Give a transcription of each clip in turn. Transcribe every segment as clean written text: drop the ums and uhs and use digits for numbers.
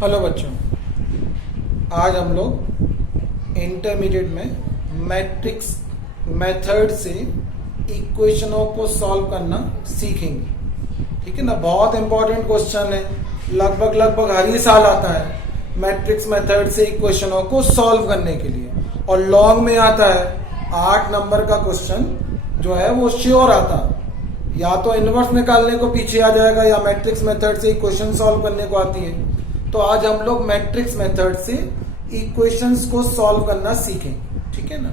Hello बच्चों, आज हम लोग इंटरमीडिएट में मैट्रिक्स मेथड से इक्वेशनों को सॉल्व करना सीखेंगे। ठीक है ना। बहुत इंपॉर्टेंट क्वेश्चन है, लगभग हर ही साल आता है मैट्रिक्स मेथड से इक्वेशनों को सॉल्व करने के लिए, और लॉन्ग में आता है 8 नंबर का क्वेश्चन जो है वो श्योर आता, या तो इनवर्स निकालने को पीछे आ जाएगा या मैट्रिक्स मेथड से इक्वेशन सॉल्व करने को आती है। तो आज हम लोग मैट्रिक्स मेथड से इक्वेशंस को सॉल्व करना सीखें। ठीक है ना।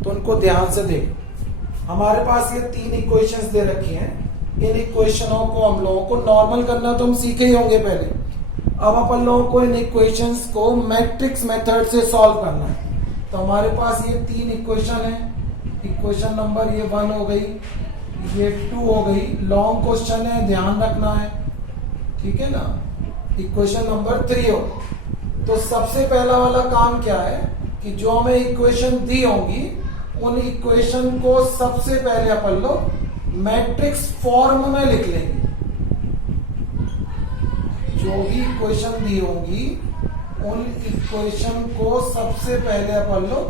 तो उनको ध्यान से देखें। हमारे पास ये 3 इक्वेशंस दे रखी हैं। इन इक्वेशनों को हम लोगों को नॉर्मल करना तो हम सीखे ही होंगे पहले। अब अपन लोगों को इन इक्वेशंस को मैट्रिक्स मेथड से सॉल्व करना है। तो हमारे पास ये 3 इक्वेशन है। इक्वेशन नंबर ये 1 हो गई, ये 2 हो गई। लॉन्ग क्वेश्चन है, ध्यान रखना है। ठीक है ना। इक्वेशन नंबर 3 हो। तो सबसे पहला वाला काम क्या है कि जो हमें इक्वेशन दी होंगी उन इक्वेशन को सबसे पहले अपन लोग मैट्रिक्स फॉर्म में लिख लेंगे। जो भी इक्वेशन दी होंगी उन इक्वेशन को सबसे पहले अपन लोग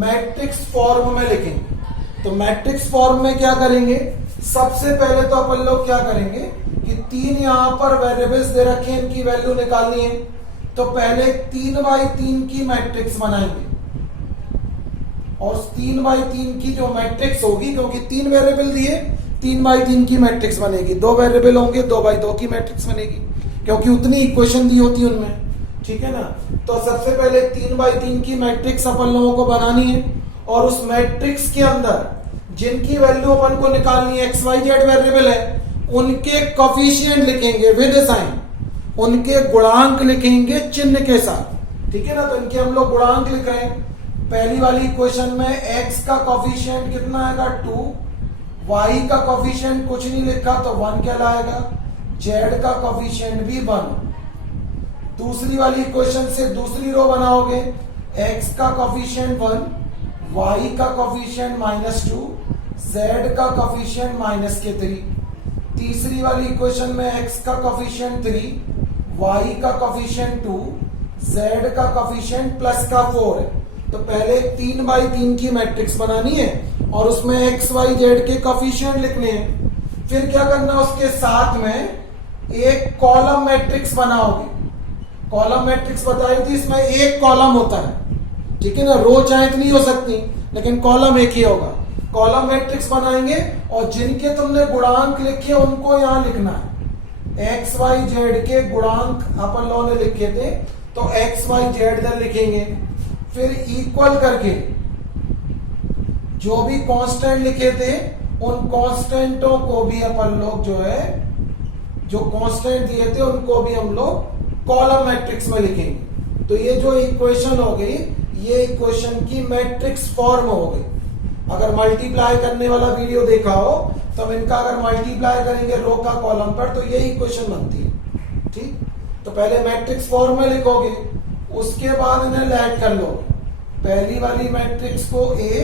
मैट्रिक्स फॉर्म में लिखेंगे। तो मैट्रिक्स फॉर्म में क्या करेंगे, सबसे पहले तो अपन लोग क्या करेंगे कि 3 यहां पर वेरिएबल्स दे रखे हैं, इनकी वैल्यू निकालनी है। तो पहले 3x3 की मैट्रिक्स बनाएंगे, और 3x3 की जो मैट्रिक्स होगी, क्योंकि 3 वेरिएबल दिए, 3x3 की मैट्रिक्स बनेगी। 2 वेरिएबल होंगे, 2x2 की मैट्रिक्स बनेगी, क्योंकि उतनी इक्वेशन दी होती है उनमें। ठीक है ना। तो सबसे पहले 3x3 की मैट्रिक्स अपन लोगों को बनानी है, और उस मैट्रिक्स के अंदर जिनकी वैल्यू अपन को निकालनी है, XYZ वेरिएबल है, उनके कोफिशिएंट लिखेंगे विद साइन, उनके गुणांक लिखेंगे चिन्ह के साथ। ठीक है ना। तो इनके हम लोग गुणांक लिख रहे हैं। पहली वाली इक्वेशन में x का कोफिशिएंट कितना आएगा 2, y का कोफिशिएंट कुछ नहीं लिखा तो 1 कहलाएगा, z का कोफिशिएंट भी 1। दूसरी वाली इक्वेशन से दूसरी रो बनाओगे, x का कोफिशिएंट 1, y का कोफिशिएंट -2, z का कोफिशिएंट -3। तीसरी वाली इक्वेशन में x का कोफिशिएंट 3, y का कोफिशिएंट 2, z का कोफिशिएंट +4 है। तो पहले 3x3 की मैट्रिक्स बनानी है और उसमें x y z के कोफिशिएंट लिखने हैं। फिर क्या करना, उसके साथ में एक कॉलम मैट्रिक्स बनाओगे। कॉलम मैट्रिक्स बताई थी, इसमें एक कॉलम होता है। ठीक है ना। रो चाहे इतनी हो सकती, लेकिन कॉलम एक ही होगा। कॉलम मैट्रिक्स बनाएंगे और जिनके तुमने गुणांक लिखे उनको यहां लिखना है। एक्स वाई जेड के गुणांक अपन लोगों ने लिखे थे, तो एक्स वाई जेड इधर लिखेंगे। फिर इक्वल करके जो भी कांस्टेंट लिखे थे उन कांस्टेंटों को भी अपन लोग जो है, जो कांस्टेंट दिए थे उनको भी हम लोग कॉलम मैट्रिक्स में लिखेंगे। तो ये जो इक्वेशन हो गई, ये इक्वेशन की मैट्रिक्स फॉर्म हो गई। अगर मल्टीप्लाई करने वाला वीडियो देखा हो तो हम इनका अगर मल्टीप्लाई करेंगे रो का कॉलम पर, तो ये इक्वेशन बनती है। ठीक। तो पहले मैट्रिक्स फॉर्म में लिखोगे, उसके बाद इन्हें ऐड कर लो। पहली वाली मैट्रिक्स को A,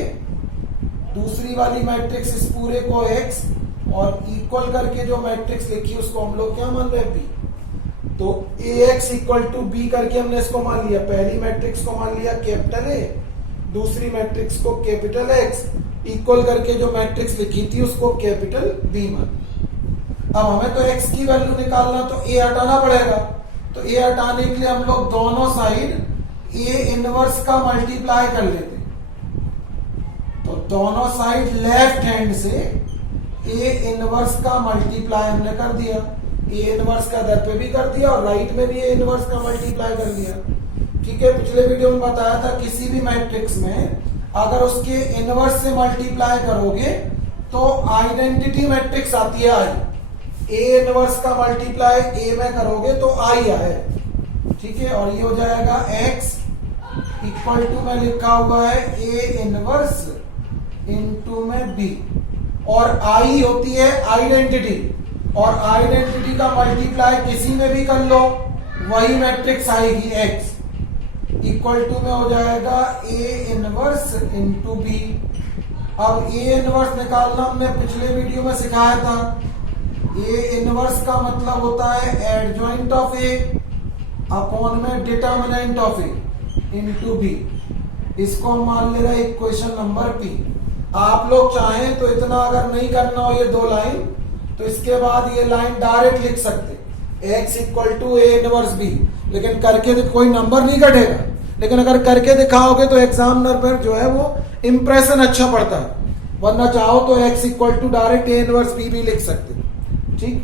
दूसरी वाली मैट्रिक्स इस पूरे को X, और इक्वल करके जो मैट्रिक्स लिखी उसको हम लोग क्या मान रहे हैं B। तो AX = B करके हमने इसको मान लिया। पहली मैट्रिक्स को मान लिया कैपिटल A, दूसरी मैट्रिक्स को कैपिटल X, इक्वल करके जो मैट्रिक्स लिखी थी उसको कैपिटल B मान। अब हमें तो X की वैल्यू निकालना, तो A हटाना पड़ेगा। तो A हटाने के लिए हम लोग दोनों साइड A इनवर्स का मल्टीप्लाई कर लेते। तो दोनों साइड लेफ्ट हैंड से A इनवर्स का मल्टीप्लाई हमने कर दिया। A इनवर्स का इधर पे भी कर दिया और राइट में भी A इनवर्स का मल्टीप्लाई कर दिया। ठीक है। पिछले वीडियो में बताया था किसी भी मैट्रिक्स में अगर उसके इनवर्स से मल्टीप्लाई करोगे तो आइडेंटिटी मैट्रिक्स आती है आई। A इनवर्स का मल्टीप्लाई A में करोगे तो आई आए। ठीक है। और ये हो जाएगा x = में लिखा हुआ है A इनवर्स इनटू में B, और आई होती है आइडेंटिटी, और आइडेंटिटी का मल्टीप्लाई किसी में भी कर लो वही मैट्रिक्स आएगी x = में हो जाएगा A इनवर्स इनटू B। अब A इनवर्स निकालना हमने पिछले वीडियो में सिखाया था। A इनवर्स का मतलब होता है एडजॉइंट ऑफ A, अपॉन में determinant of A into B, इसको हम मान ले रहे हैं इक्वेशन नंबर पी। आप लोग चाहें तो इतना अगर नहीं करना हो ये दो लाइन, तो इसके बाद ये लाइन डायरेक्ट लिख सकते x equal to A inverse B, लेकिन करके कोई नंबर नहीं कटेगा, लेकिन अगर करके दिखाओगे तो एग्जामिनर पर जो है वो इंप्रेशन अच्छा पड़ता है, वरना चाहो तो x equal to direct A inverse B भी लिख सकते। ठीक,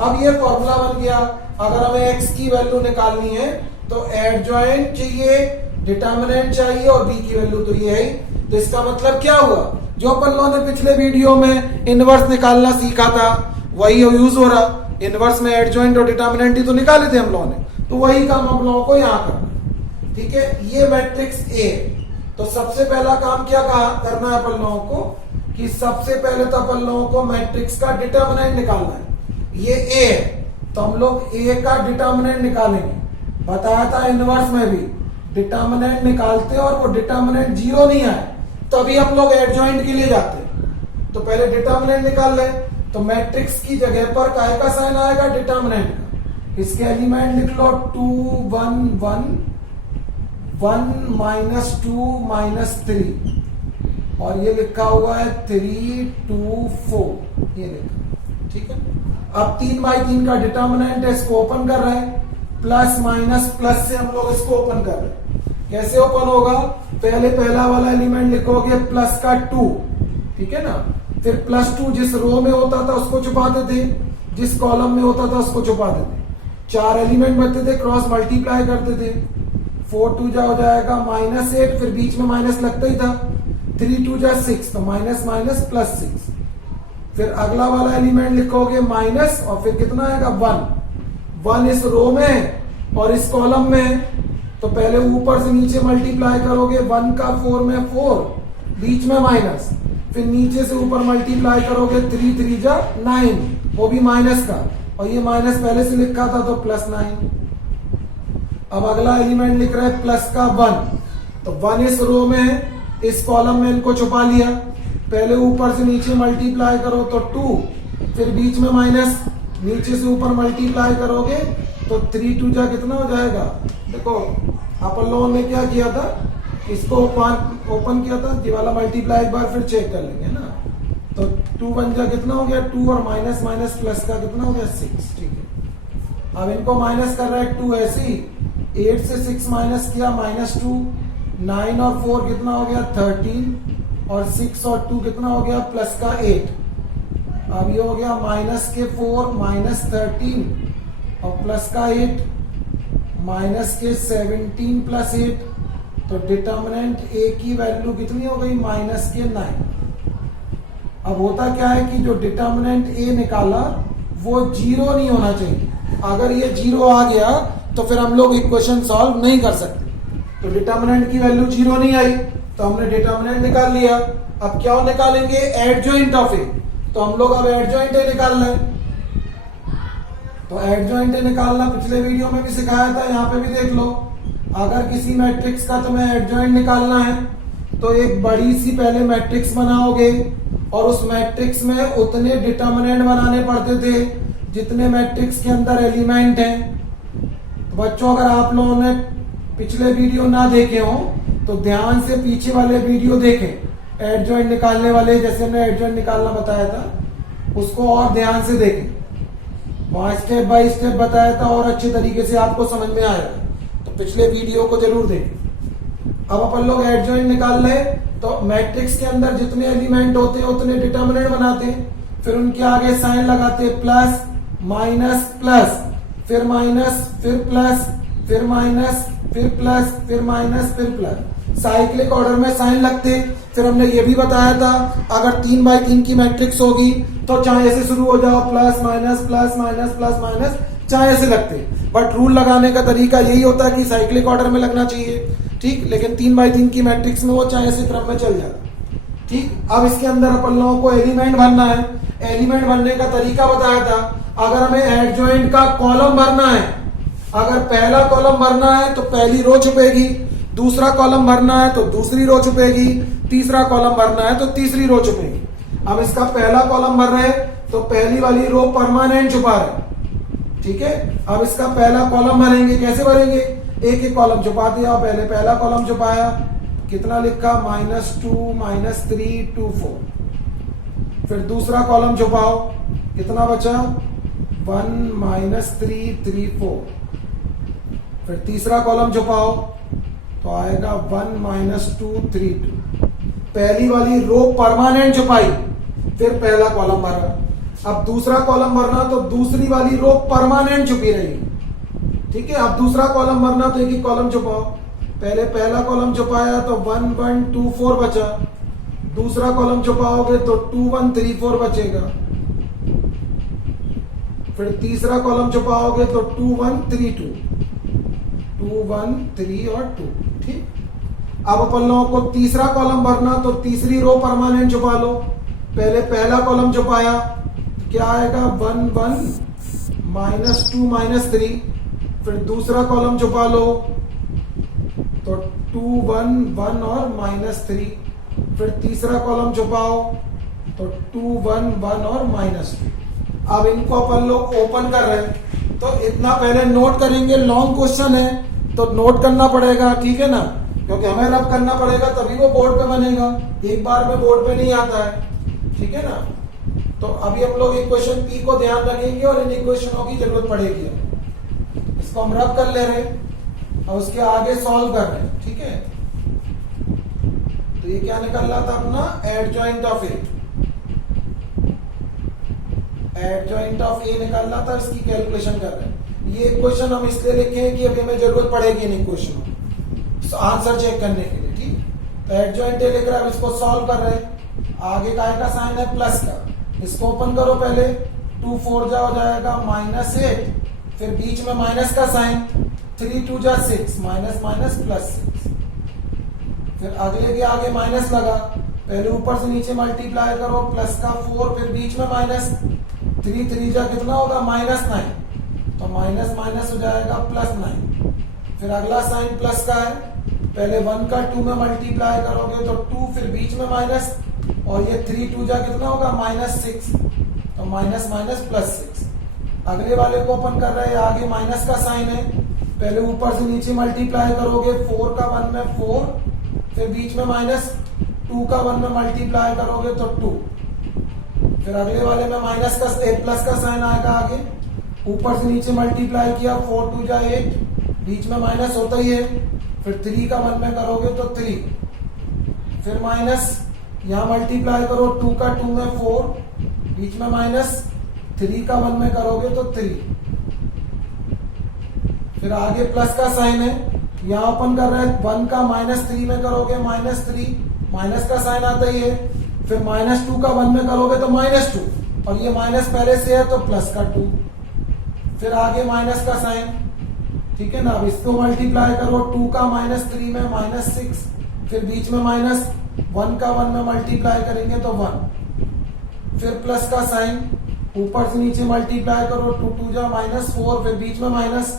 अब ये फॉर्मूला बन गया। अगर हमें x की वैल्यू निकालनी है तो एडजॉइंट चाहिए, डिटर्मिनेंट चाहिए और b की वैल्यू तो ये है। तो इसका मतलब क्या हुआ, जो अपन लोगों ने पिछले वीडियो में इनवर्स निकालना सीखा था वही यूज हो रहा। इनवर्स में एडजॉइंट और डिटर्मिनेंट ही तो निकाले थे हम लोगों ने, तो वही काम हम लोगों को यहाँ करना। ठीक है, ये मैट्रिक्स ए। तो सबसे पहला काम क्या कहा करना है अपन लोगों को कि सबसे पहले तो अपन लोगों को मैट्रिक्स का डिटर्मिनेंट निकालना है। ये ए है तो हम लोग ए का डिटर्मिनेंट निकालेंगे। बताया था इनवर्स में भी डिटर्मिनेंट निकालते और वो डिटर्मिनेंट 0 नहीं आए तभी हम लोग एडजॉइंट के लिए जाते हैं। तो पहले डिटर्मिनेंट निकाल ले, तो मैट्रिक्स की जगह पर काय का साइन आएगा, डिटर्मिनेंट का। इसके एलिमेंट लिख लो 2 1 1 1 -2 -3 और ये लिखा हुआ है 3 2 4, ये लिखा। ठीक है, अब 3/3 का डिटर्मिनेंट है, इसको ओपन कर रहे हैं, प्लस माइनस प्लस से हम लोग इसको ओपन कर रहे हैं। कैसे ओपन होगा, पहले पहला वाला एलिमेंट लिखोगे प्लस का 2, ठीक है ना, फिर +2 जिस रो में होता था उसको छुपाते थे, जिस कॉलम में होता था उसको छुपाते थे। 4 एलिमेंट बनते थे, क्रॉस मल्टीप्लाई करते थे, 4 2 जा हो जाएगा -8, फिर बीच में माइनस लगता ही था, 3 2 जा 6, तो माइनस माइनस +6। फिर अगला वाला एलिमेंट लिखोगे माइनस और फिर कितना आएगा 1 इस रो में और इस कॉलम में, तो पहले ऊपर से नीचे मल्टीप्लाई करोगे, 1 का 4 में 4, बीच में माइनस, फिर नीचे से ऊपर मल्टीप्लाई करोगे, 3 3 जा 9, वो भी माइनस का, और ये माइनस पहले से लिखा था तो +9। अब अगला एलिमेंट लिख रहा है प्लस का 1, तो 1 इस रो में है, इस कॉलम में इनको छुपा लिया, पहले ऊपर से नीचे मल्टीप्लाई करो तो 2, फिर बीच में माइनस, नीचे से ऊपर मल्टीप्लाई करोगे तो 3 2 जा कितना हो जाएगा। देखो अपन लोगों ने क्या किया था, इसको ओपन किया था, ये वाला मल्टीप्लाई एक बार फिर चेक कर लेंगे ना, तो 2 1 जा कितना हो गया 2 और माइनस माइनस प्लस का कितना हो गया 6। ठीक है, अब इनको माइनस कर रहा है 2 ऐसे ही, 8 से 6 माइनस किया -2, 9 और 4 कितना हो गया 13 और 6 और 2 कितना हो गया प्लस का 8। अब ये हो गया -4 -13 और प्लस का 8 -17 + 8, तो डिटर्मिनेंट ए की वैल्यू कितनी हो गई -9। अब होता क्या है कि जो डिटर्मिनेंट ए निकाला वो 0 नहीं होना चाहिए, अगर ये 0 आ गया तो फिर हम लोग इक्वेशन सॉल्व नहीं कर सकते। तो डिटर्मिनेंट की वैल्यू 0 नहीं आई तो हमने डिटर्मिनेंट निकाल लिया। अब क्या निकालेंगे, एडजॉइंट ऑफ ए, तो हम लोग अब एडजॉइंट ए निकाल लें। तो एडजॉइंट ए निकालना पिछले वीडियो में भी सिखाया था, यहाँ पे भी देख लो। अगर किसी मैट्रिक्स का तुम्हें एडजॉइंट निकालना है तो एक बड़ी सी पहले मैट्रिक्स बनाओगे और उस मैट्रिक्स में उतने डिटर्मिनेंट बनाने पड़ते थे जितने मैट्रिक्स के अंदर एलिमेंट हैं। तो बच्चों अगर आप लोगों ने पिछले वीडियो ना देखे हो तो ध्यान से पीछे वाले वीडियो देखें, एडजॉइंट निकालने वाले, जैसे हमने एडजॉइंट निकालना बताया था उसको और ध्यान से देखें, वहां स्टेप बाय स्टेप बताया था और अच्छे तरीके से आपको समझ में आएगा, तो पिछले वीडियो को जरूर देखें। अब अपन लोग एडजॉइंट निकाल रहे तो मैट्रिक्स के अंदर जितने एलिमेंट होते हैं उतने डिटर्मिनेंट बनाते हैं, फिर उनके आगे साइन लगाते हैं, प्लस माइनस प्लस, फिर माइनस, फिर प्लस, फिर माइनस, फिर प्लस, फिर माइनस, फिर प्लस, साइक्लिक ऑर्डर में साइन लगते। फिर हमने ये भी बताया था अगर 3/3 की मैट्रिक्स होगी तो चाहे ऐसे शुरू हो जाओ, plus minus plus minus plus minus, चाहे ऐसे लगते, बट रूल लगाने का तरीका यही होता है कि साइक्लिक ऑर्डर में लगना चाहिए। ठीक, लेकिन 3/3 की मैट्रिक्स में वो चाहे ऐसे क्रम में चल जाता। ठीक, अब इसके अंदर अपन लोगों को एलिमेंट भरना है। एलिमेंट भरने का तरीका बताया था, अगर हमें एडजॉइंट का कॉलम भरना है, अगर पहला कॉलम भरना है तो पहली रो छुपेगी, दूसरा कॉलम भरना है तो दूसरी रो छुपेगी, तीसरा कॉलम भरना है तो तीसरी रो छुपेगी। अब इसका पहला कॉलम भर रहे तो पहली वाली रो परमानेंट छुपा रहे, ठीक है, अब इसका पहला कॉलम भरेंगे। कैसे भरेंगे? एक एक कॉलम छुपा दिया। पहले पहला कॉलम छुपाया, कितना लिखा? -2 -3 2 4। फिर दूसरा कॉलम छुपाओ, कितना बचा? 1 -3 3 4। फिर तीसरा कॉलम छुपाओ तो आएगा 1 -2 3 2। पहली वाली रो परमानेंट छुपाई, फिर पहला कॉलम भरा। अब दूसरा कॉलम भरना तो दूसरी वाली रो परमानेंट छुपी रही। ठीक है, अब दूसरा कॉलम भरना तो एक ही कॉलम छुपाओ। पहले पहला कॉलम छुपाया तो 1 1 2 4 बचा। दूसरा कॉलम छुपाओगे तो 2 1 3 4 बचेगा। फिर तीसरा कॉलम छुपाओगे तो 2 1 3 2 2 1 3 और 2। ठीक, अब अपन लोगों को तीसरा कॉलम भरना तो तीसरी रो परमानेंट छुपा लो। पहले पहला कॉलम छुपाया, क्या आएगा? 1 1 -2 -3। फिर दूसरा कॉलम छुपा लो तो 2 1 1 और -3। फिर तीसरा कॉलम छुपाओ तो 2 1 1 और -2। अब इनको अपन लोग ओपन कर रहे हैं तो इतना पहले नोट करेंगे। लॉन्ग क्वेश्चन है तो नोट करना पड़ेगा, ठीक है ना, क्योंकि हमें रब करना पड़ेगा तभी वो बोर्ड पे बनेगा। एक बार में बोर्ड पे नहीं आता है, ठीक है ना। तो अभी हम लोग इक्वेशन पी को ध्यान रखेंगे और इन इक्वेशनों की जरूरत पड़ेगी। इसको हम रब कर ले रहे हैं और उसके आगे सॉल्व कर रहे हैं, ठीक है। तो ये क्या निकल रहा था अपना? Adjoint of A. Adjoint of A निकल रहा था, इसकी कैलकुलेशन कर रहे हैं। ये इक्वेशन हम इसलिए लिखे हैं कि अभी हमें जरूरत पड़ेगी इन इक्वेशनों आंसर चेक करने के लिए, ठीक। तो एडजॉइंट ए लिख रहा है, इसको सॉल्व कर रहे हैं। आगे का साइन है प्लस का, इसको ओपन करो पहले। 2 4 जा हो जाएगा -8, फिर बीच में माइनस का साइन, 3 2 जा 6, माइनस माइनस प्लस 6। फिर अगले के आगे माइनस लगा, पहले ऊपर से नीचे मल्टीप्लाई करो, प्लस का 4, फिर बीच में माइनस, 3 3 जा कितना होगा? -9, तो माइनस माइनस हो जाएगा +9। फिर अगला साइन प्लस का है, पहले 1 का 2 में मल्टीप्लाई करोगे तो 2, फिर बीच में माइनस, और ये 3 2 जा कितना होगा? -6, तो माइनस माइनस +6। अगले वाले को ओपन कर रहे हैं, आगे माइनस का साइन है, पहले ऊपर से नीचे मल्टीप्लाई करोगे, 4 का 1 में 4, फिर बीच में माइनस, 2 का 1 में मल्टीप्लाई करोगे तो 2। फिर अगले वाले में माइनस का प्लस का साइन आएगा, आगे ऊपर से नीचे मल्टीप्लाई किया, 4 2 जा 8, बीच में माइनस होता ही है। फिर 3 का 1 में करोगे तो 3, फिर माइनस, यहां मल्टीप्लाई करो, 2 का 2 में 4, बीच में माइनस, 3 का 1 में करोगे तो 3। फिर आगे प्लस का साइन है, यहां ओपन कर रहे हैं, 1 का -3 में करोगे -3, माइनस का साइन आता ही है। फिर -2 का 1 में करोगे तो -2, और ये माइनस पहले से है तो प्लस का 2। फिर आगे माइनस का साइन, ठीक है ना। अब इसको मल्टीप्लाई करो, 2 का -3 में -6, फिर बीच में माइनस, 1 का 1 में मल्टीप्लाई करेंगे तो 1। फिर प्लस का साइन, ऊपर से नीचे मल्टीप्लाई करो, 2 2 जा -4, फिर बीच में माइनस,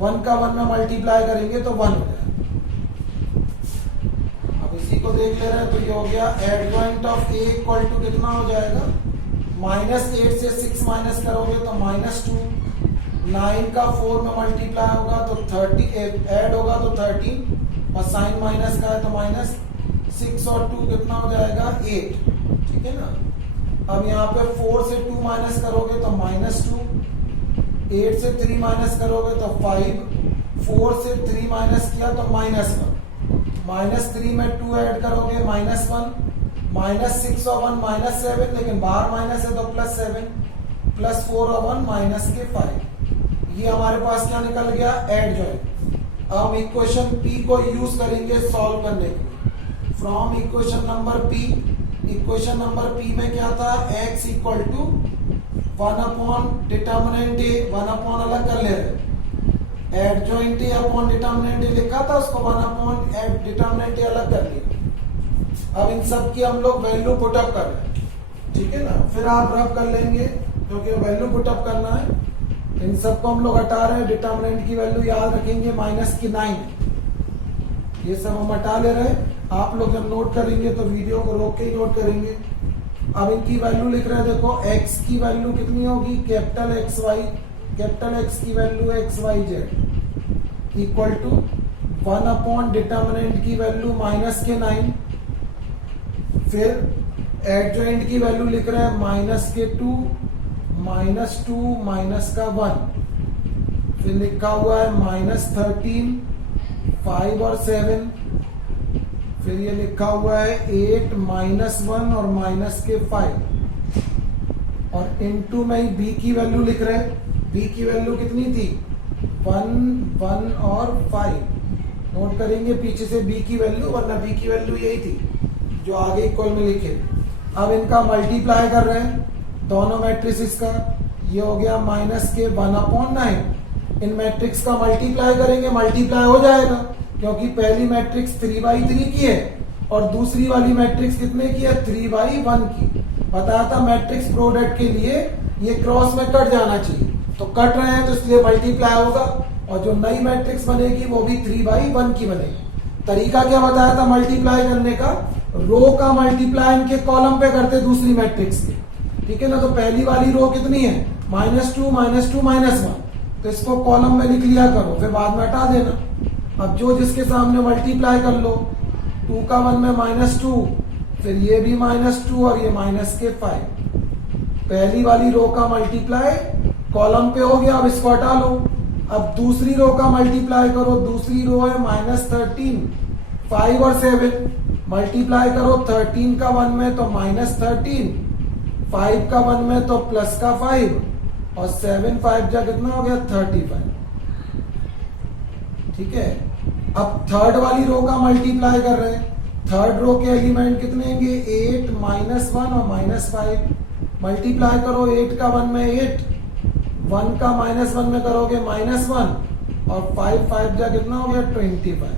1 का 1 में मल्टीप्लाई करेंगे तो 1 हो जाएगा। अब इसी को देख ले रहे हैं, तो ये हो गया adjoint of A equal to कितना हो जाएगा? -8 से 6 माइनस करोगे तो -2, 9 का 4 में मल्टीप्लाई होगा तो 30, ऐड होगा तो 13, और साइन माइनस का है तो -6 और 2 कितना हो जाएगा? 8, ठीक है ना। अब यहाँ पे 4 से 2 माइनस करोगे तो -2, 8 से 3 माइनस करोगे तो 5, 4 से 3 माइनस किया तो -1, -3 में 2 ऐड करोगे -1, -6 और 1 -7, लेकिन बाहर माइनस है तो +7, +4 और 1 -5। ये हमारे पास क्या निकल गया? एडजॉइंट। अब हम इक्वेशन पी को यूज करेंगे सॉल्व करने के लिए। From equation number P, equation number P में क्या था? x इक्वल टू 1 डिटर्मिनेंट ए, 1 अलग कर ले रहे, एडजॉइंट ए अपॉन डिटर्मिनेंट ए लिखा था, उसको 1 डिटर्मिनेंट ए अलग कर लिया। अब इन सब की हम लोग वैल्यू पुटअप कर रहे हैं, ठीक है ना। फिर आप रब कर लेंगे क्योंकि वैल्यू पुटअप करना है। इन सबको हम लोग हटा रहे हैं, डिटर्मिनेंट की वैल्यू याद रखेंगे -9, ये सब हम हटा ले रहे हैं। आप लोग जब नोट करेंगे तो वीडियो को रोक के ही नोट करेंगे। अब इनकी वैल्यू लिख रहे हैं, देखो x की वैल्यू कितनी होगी? कैपिटल XY कैपिटल एक्स की value X Y Z equal to 1 upon determinant की वैल्यू माइनस के 9, फिर एडजॉइंट की वैल्यू लिख रहे हैं माइनस के 2 माइनस का 1, फिर लिखा हुआ है -13 5 और 7, फिर ये लिखा हुआ है 8 -1 और माइनस के 5, और इनटू में ही बी की वैल्यू लिख रहे हैं। बी की वैल्यू कितनी थी 1 1 और 5, नोट करेंगे पीछे से बी की वैल्यू, वरना बी की वैल्यू यही थी जो आगे इक्वल में लिखे। अब इनका मल्टीप्लाई कर रहे हैं दोनों मैट्रिक्स का, ये हो गया माइनस के 1/9। इन मैट्रिक्स का मल्टीप्लाई करेंगे, मल्टीप्लाई हो जाएगा क्योंकि पहली मैट्रिक्स 3/3 की है और दूसरी वाली मैट्रिक्स कितने की है 3/1 की। बताया था मैट्रिक्स प्रोडक्ट के लिए ये क्रॉस में कट जाना चाहिए, तो कट रहे हैं तो इसलिए मल्टीप्लाई होगा, और जो नई मैट्रिक्स बनेगी वो भी 3/1 की बनेगी। तरीका क्या बताया था मल्टीप्लाई करने का, रो का मल्टीप्लाई इनके कॉलम पे करते दूसरी मैट्रिक्स के, ठीक है ना। तो पहली वाली रो कितनी है -2 -1, तो इसको कॉलम में लिख लिया करो, फिर बाद में हटा देना। अब जो जिसके सामने मल्टीप्लाई कर लो, 2 का 1 में -2, फिर ये भी -2 और ये माइनस के 5। पहली वाली रो का मल्टीप्लाई कॉलम पे हो गया, अब इसको हटा लो। अब दूसरी रो का मल्टीप्लाई करो, दूसरी रो है -13 5 और 7, मल्टीप्लाई करो 13 का 1 में तो -13, 5 का 1 में तो प्लस का 5, और 7 5 जा कितना हो गया 35, ठीक है। अब थर्ड वाली रो का मल्टीप्लाई कर रहे हैं, थर्ड रो के एलिमेंट कितने होंगे 8 -1 और -5, मल्टीप्लाई करो 8 का 1 में 8, 1 का -1 में करोगे -1, और 5 5 जा कितना हो गया 25।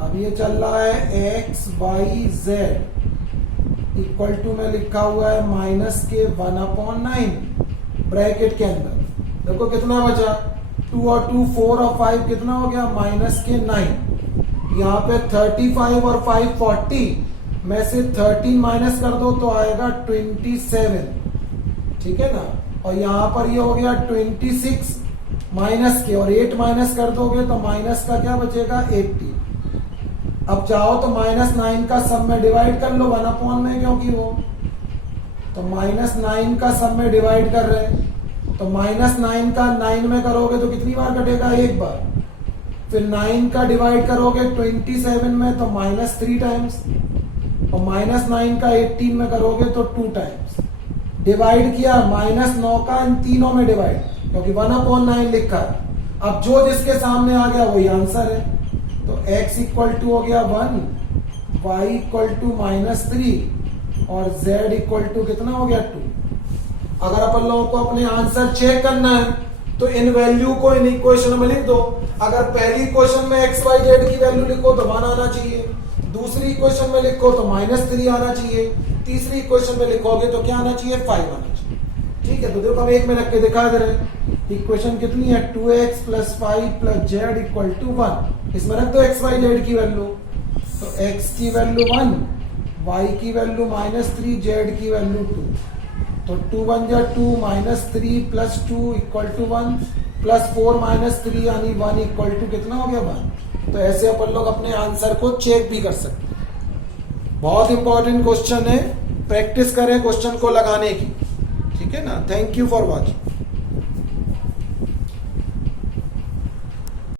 अब ये चल रहा है x y z equal to में लिखा हुआ है माइनस के 1/9 ब्रैकेट के अंदर। देखो कितना बचा 2 और 2 4 और 5 कितना हो गया माइनस के 9। यहाँ पे 35 और 5 40 में से 13 माइनस कर दो तो आएगा 27, ठीक है ना। और यहाँ पर ये हो गया 26 माइनस के, और 8 माइनस कर दोगे तो माइनस का क्या बचेगा 80। अब चाहो तो -9 का सब में डिवाइड कर लो 1/, में क्योंकि वो तो -9 का सब में डिवाइड कर रहे हैं, तो -9 का 9 में करोगे तो कितनी बार कटेगा एक बार, फिर 9 का डिवाइड करोगे 27 में तो -3 टाइम्स, और -9 का 18 में करोगे तो 2 टाइम्स। डिवाइड किया -9 का इन तीनों में डिवाइड, क्योंकि 1/9 लिखा है। अब जो जिसके सामने आ गया वही आंसर है, तो x इक्वल टू हो गया 1, y इक्वल टू -3 और z इक्वल टू कितना हो गया 2। अगर अपन लोगों को अपने आंसर चेक करना है तो इन वैल्यू को इन इक्वेशन में लिख दो। अगर पहली इक्वेशन में x y z की वैल्यू लिखो तो 1 आना चाहिए, दूसरी इक्वेशन में लिखो तो -3 आना चाहिए, तीसरी इक्वेशन में लिखोगे तो क्या आना चाहिए 5 आना चाहिए, ठीक है। तो देखो हम एक में रख के दिखा दे रहे हैं। इक्वेशन कितनी है 2x + 5 + z इक्वल टू 1। इसमें रख दो x y z की वैल्यू, तो x की वैल्यू 1, y की वैल्यू -3, z की वैल्यू 2, तो 2 1 जा 2 -3 + 2 इक्वल टू 1 + 4 -3 यानी 1 इक्वल टू कितना हो गया 1। तो ऐसे अपन लोग अपने आंसर को चेक भी कर सकते हैं। बहुत इंपॉर्टेंट क्वेश्चन है, प्रैक्टिस करें क्वेश्चन को लगाने की, ठीक है ना। Thank you for watching.